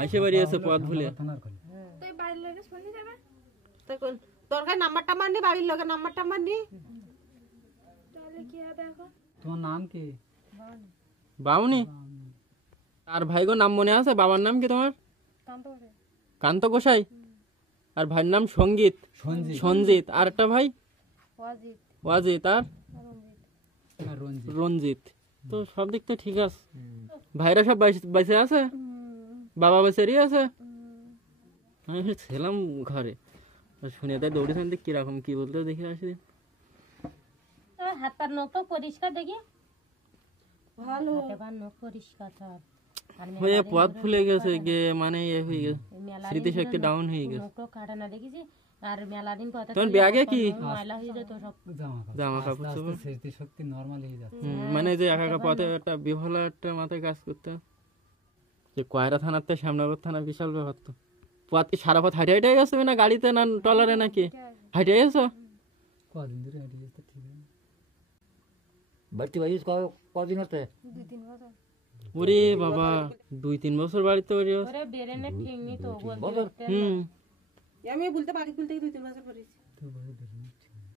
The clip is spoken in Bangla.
আইসে বাড়ি আছে পথ ভুলে তুই বাড়ির লোকের শুনলি যাবে তোর কাছে নাম্বারটা মারনি, বাড়ির লোকের নাম্বারটা মারনি, তাহলে কি হবে এখন? তোমার নাম কি? বাউনি। আর ভাইগো নাম মনে আছে? বাবার নাম কি তোমার? কান্ত গোসাই। আর ভাইয়ের নাম সঙ্গীত, সঞ্জিত। আর একটা ভাই ওয়াজিত। আর রঞ্জিত। তো সব দিক তো ঠিক আছে। ভাইরা সব বেঁচে আছে? বাবা বেঁচেরই আছে? আমি ছিলাম ঘরে, শুনে তাই দৌড়েছেন, কিরকম কি বলতে দেখে আসি। হাত পার নখ তো পরিষ্কার দেখি, ভালো নখ পরিষ্কার হয়ে পথ ফুলে গেছে গে, মানে ইয়ে হয়ে গেছে, স্মৃতিশক্তি ডাউন হয়ে গেছে। নখ কাটা না দেখেছি। আর মেলা দিন পথে তোমার ব্যাগে কি ময়লা হয়ে যেত সব জামা কাপড় চোপড়? স্মৃতিশক্তি নরমাল হয়ে যাচ্ছে। মানে যে একা একা পথে একটা বিফলা একটা মাথায় কাজ করতে, যে কয়রা থানার থেকে শ্যামনগর থানা বিশাল ব্যাপার। তো পথ কি সারা পথ হাইটে হাইটে গেছে না গাড়িতে না ট্রলারে নাকি হাইটে গেছো? কদিন ধরে হেঁটে যেতে ঠিক আছে। বাড়িতে বাড়িতে কদিন হচ্ছে? ওরে বাবা, 2-3 বছর বাড়িতে ওরে বেরেনে ঠিক নি তো বলতে। আমি বলতে বাড়ি খুলতে 2-3 বছর পরেছি।